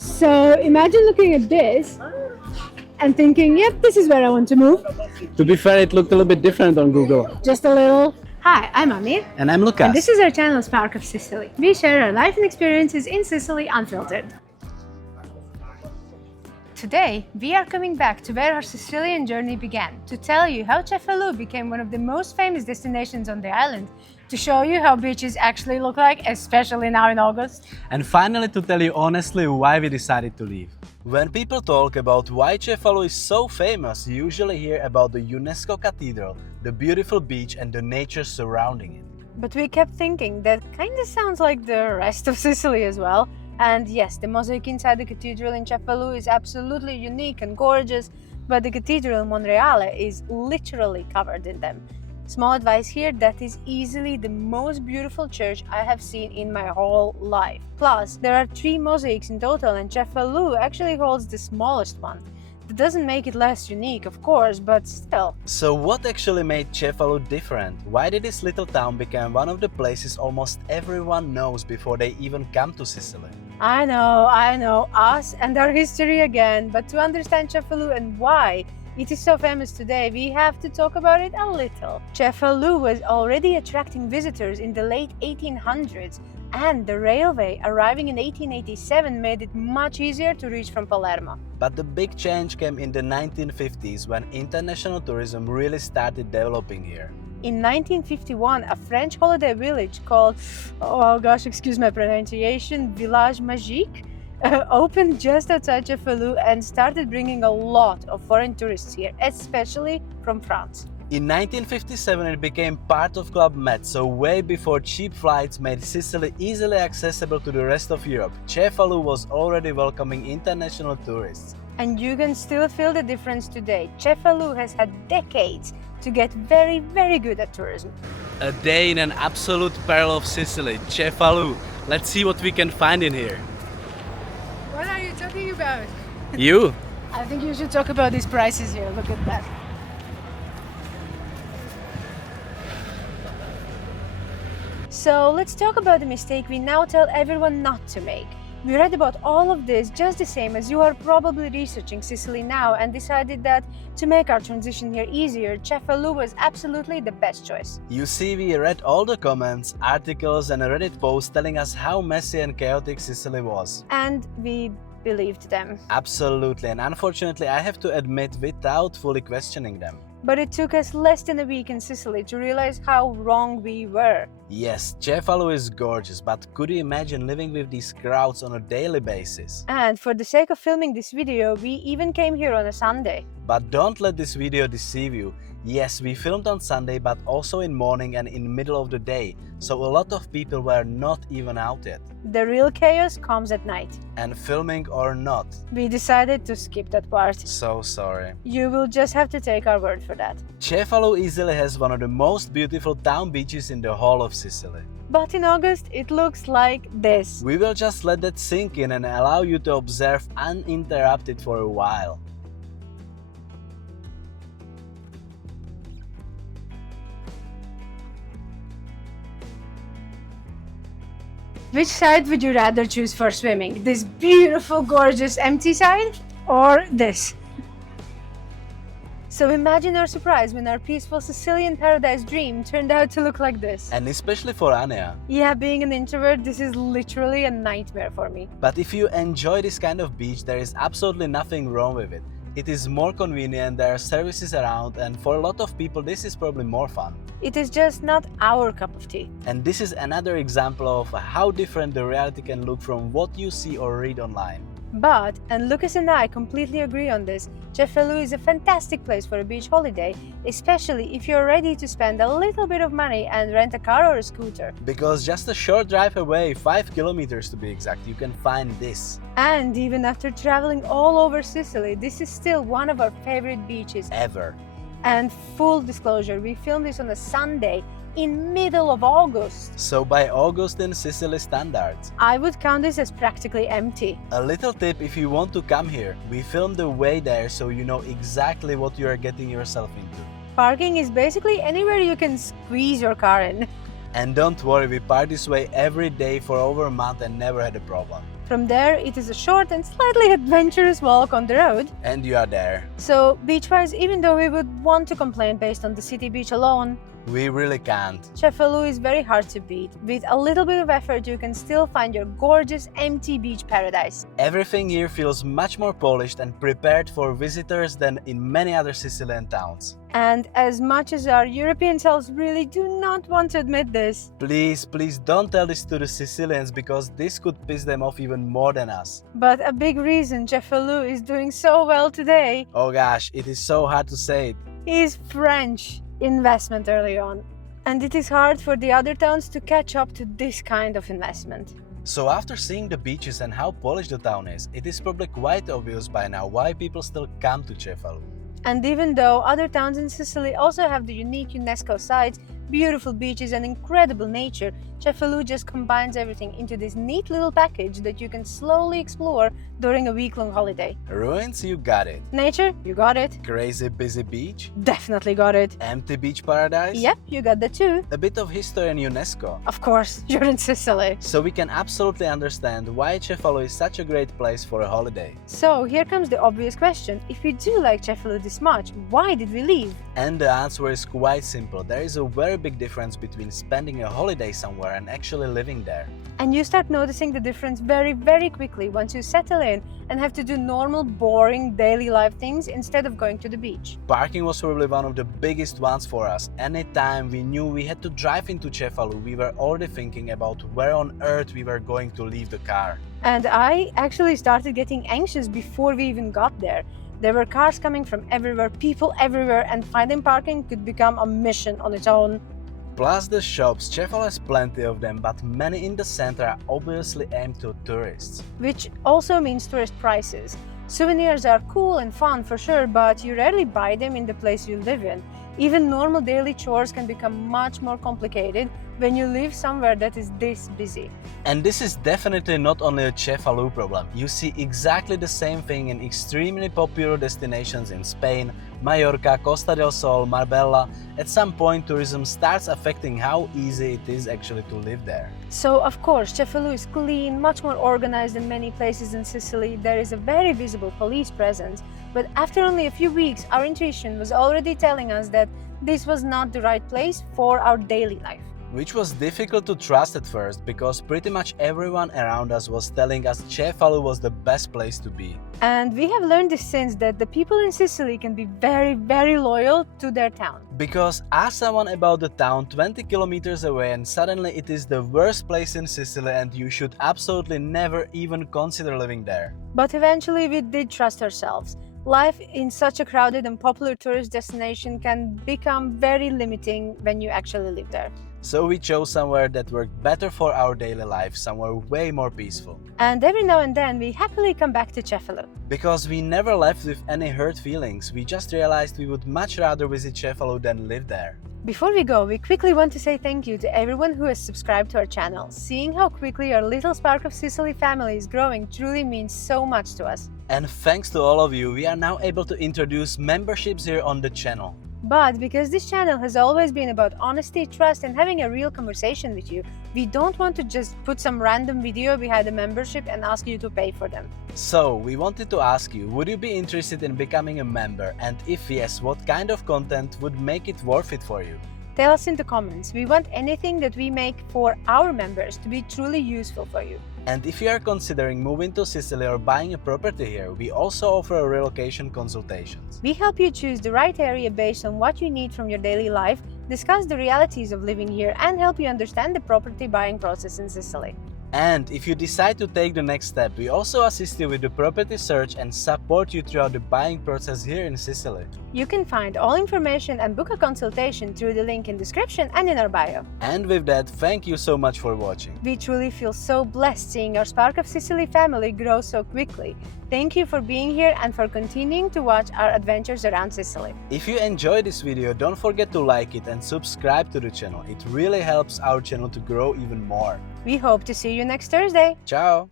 So imagine looking at this and thinking, yep, this is where I want to move. To be fair, it looked a little bit different on Google. Just a little. Hi, I'm Ami. And I'm Lucas. And this is our channel, Spark of Sicily. We share our life and experiences in Sicily unfiltered. Today, we are coming back to where our Sicilian journey began, to tell you how Cefalù became one of the most famous destinations on the island, to show you how beaches actually look like, especially now in August. And finally, to tell you honestly why we decided to leave. When people talk about why Cefalù is so famous, you usually hear about the UNESCO cathedral, the beautiful beach and the nature surrounding it. But we kept thinking that kinda sounds like the rest of Sicily as well. And yes, the mosaic inside the cathedral in Cefalù is absolutely unique and gorgeous, but the cathedral in Monreale is literally covered in them. Small advice here, that is easily the most beautiful church I have seen in my whole life. Plus, there are 3 mosaics in total and Cefalù actually holds the smallest one. That doesn't make it less unique, of course, but still. So what actually made Cefalù different? Why did this little town become one of the places almost everyone knows before they even come to Sicily? I know, us and our history again, but to understand Cefalù and why it is so famous today, we have to talk about it a little. Cefalù was already attracting visitors in the late 1800s, and the railway arriving in 1887 made it much easier to reach from Palermo. But the big change came in the 1950s when international tourism really started developing here. In 1951, a French holiday village called, oh gosh, excuse my pronunciation, Village Magique, opened just outside Cefalù and started bringing a lot of foreign tourists here, especially from France. In 1957 it became part of Club Med, so way before cheap flights made Sicily easily accessible to the rest of Europe, Cefalù was already welcoming international tourists. And you can still feel the difference today. Cefalù has had decades to get very, very good at tourism. A day in an absolute peril of Sicily, Cefalù. Let's see what we can find in here. What are you talking about? You? I think you should talk about these prices here. Look at that. So let's talk about the mistake we now tell everyone not to make. We read about all of this just the same as you are probably researching Sicily now and decided that to make our transition here easier, Cefalù was absolutely the best choice. You see, we read all the comments, articles and Reddit posts telling us how messy and chaotic Sicily was. And we believed them. Absolutely, and unfortunately I have to admit, without fully questioning them. But it took us less than a week in Sicily to realize how wrong we were. Yes, Cefalù is gorgeous, but could you imagine living with these crowds on a daily basis? And for the sake of filming this video, we even came here on a Sunday. But don't let this video deceive you. Yes, we filmed on Sunday, but also in morning and in middle of the day, so a lot of people were not even out yet. The real chaos comes at night. And filming or not. We decided to skip that part. So sorry. You will just have to take our word for that. Cefalù easily has one of the most beautiful town beaches in the whole of Sicily. But in August, it looks like this. We will just let that sink in and allow you to observe uninterrupted for a while. Which side would you rather choose for swimming? This beautiful, gorgeous, empty side? Or this? So imagine our surprise when our peaceful Sicilian paradise dream turned out to look like this. And especially for Anya. Yeah, being an introvert, this is literally a nightmare for me. But if you enjoy this kind of beach, there is absolutely nothing wrong with it. It is more convenient, there are services around, and for a lot of people this is probably more fun. It is just not our cup of tea. And this is another example of how different the reality can look from what you see or read online. But, and Lucas and I completely agree on this, Cefalù is a fantastic place for a beach holiday, especially if you're ready to spend a little bit of money and rent a car or a scooter. Because just a short drive away, 5 kilometers to be exact, you can find this. And even after traveling all over Sicily, this is still one of our favorite beaches Ever. And full disclosure, we filmed this on a Sunday in middle of August. So by August in Sicily standards. I would count this as practically empty. A little tip if you want to come here, we filmed the way there so you know exactly what you are getting yourself into. Parking is basically anywhere you can squeeze your car in. And don't worry, we park this way every day for over a month and never had a problem. From there, it is a short and slightly adventurous walk on the road. And you are there. So, beach-wise, even though we would want to complain based on the city beach alone, we really can't. Cefalù is very hard to beat. With a little bit of effort, you can still find your gorgeous, empty beach paradise. Everything here feels much more polished and prepared for visitors than in many other Sicilian towns. And as much as our European selves really do not want to admit this, please don't tell this to the Sicilians, because this could piss them off even more than us. But a big reason Cefalù is doing so well today, oh gosh, it is so hard to say it, is French investment early on. And it is hard for the other towns to catch up to this kind of investment. So after seeing the beaches and how polished the town is, it is probably quite obvious by now why people still come to Cefalù. And even though other towns in Sicily also have the unique UNESCO sites, beautiful beaches and incredible nature, Cefalù just combines everything into this neat little package that you can slowly explore during a week-long holiday. Ruins, you got it. Nature, you got it. Crazy busy beach? Definitely got it. Empty beach paradise? Yep, you got that too. A bit of history and UNESCO? Of course, you're in Sicily. So we can absolutely understand why Cefalù is such a great place for a holiday. So here comes the obvious question. If we do like Cefalù this much, why did we leave? And the answer is quite simple. There is a very big difference between spending a holiday somewhere and actually living there. And you start noticing the difference very, very quickly once you settle in and have to do normal, boring, daily life things instead of going to the beach. Parking was probably one of the biggest ones for us. Anytime we knew we had to drive into Cefalù, we were already thinking about where on earth we were going to leave the car. And I actually started getting anxious before we even got there. There were cars coming from everywhere, people everywhere, and finding parking could become a mission on its own. Plus the shops, Cefalù has plenty of them, but many in the center are obviously aimed to tourists. Which also means tourist prices. Souvenirs are cool and fun for sure, but you rarely buy them in the place you live in. Even normal daily chores can become much more complicated when you live somewhere that is this busy. And this is definitely not only a Cefalù problem. You see exactly the same thing in extremely popular destinations in Spain, Mallorca, Costa del Sol, Marbella. At some point, tourism starts affecting how easy it is actually to live there. So, of course, Cefalù is clean, much more organized than many places in Sicily. There is a very visible police presence. But after only a few weeks, our intuition was already telling us that this was not the right place for our daily life. Which was difficult to trust at first, because pretty much everyone around us was telling us Cefalù was the best place to be. And we have learned this since, that the people in Sicily can be very, very loyal to their town. Because ask someone about the town 20 kilometers away and suddenly it is the worst place in Sicily and you should absolutely never even consider living there. But eventually we did trust ourselves. Life in such a crowded and popular tourist destination can become very limiting when you actually live there. So we chose somewhere that worked better for our daily life, somewhere way more peaceful. And every now and then we happily come back to Cefalù. Because we never left with any hurt feelings, we just realized we would much rather visit Cefalù than live there. Before we go, we quickly want to say thank you to everyone who has subscribed to our channel. Seeing how quickly our little Spark of Sicily family is growing truly means so much to us. And thanks to all of you, we are now able to introduce memberships here on the channel. But because this channel has always been about honesty, trust and having a real conversation with you, we don't want to just put some random video behind a membership and ask you to pay for them. So, we wanted to ask you, would you be interested in becoming a member? And if yes, what kind of content would make it worth it for you? Tell us in the comments. We want anything that we make for our members to be truly useful for you. And if you are considering moving to Sicily or buying a property here, we also offer relocation consultations. We help you choose the right area based on what you need from your daily life, discuss the realities of living here, and help you understand the property buying process in Sicily. And if you decide to take the next step, we also assist you with the property search and support you throughout the buying process here in Sicily. You can find all information and book a consultation through the link in description and in our bio. And with that, thank you so much for watching. We truly feel so blessed seeing our Spark of Sicily family grow so quickly. Thank you for being here and for continuing to watch our adventures around Sicily. If you enjoyed this video, don't forget to like it and subscribe to the channel. It really helps our channel to grow even more. We hope to see you next Thursday. Ciao!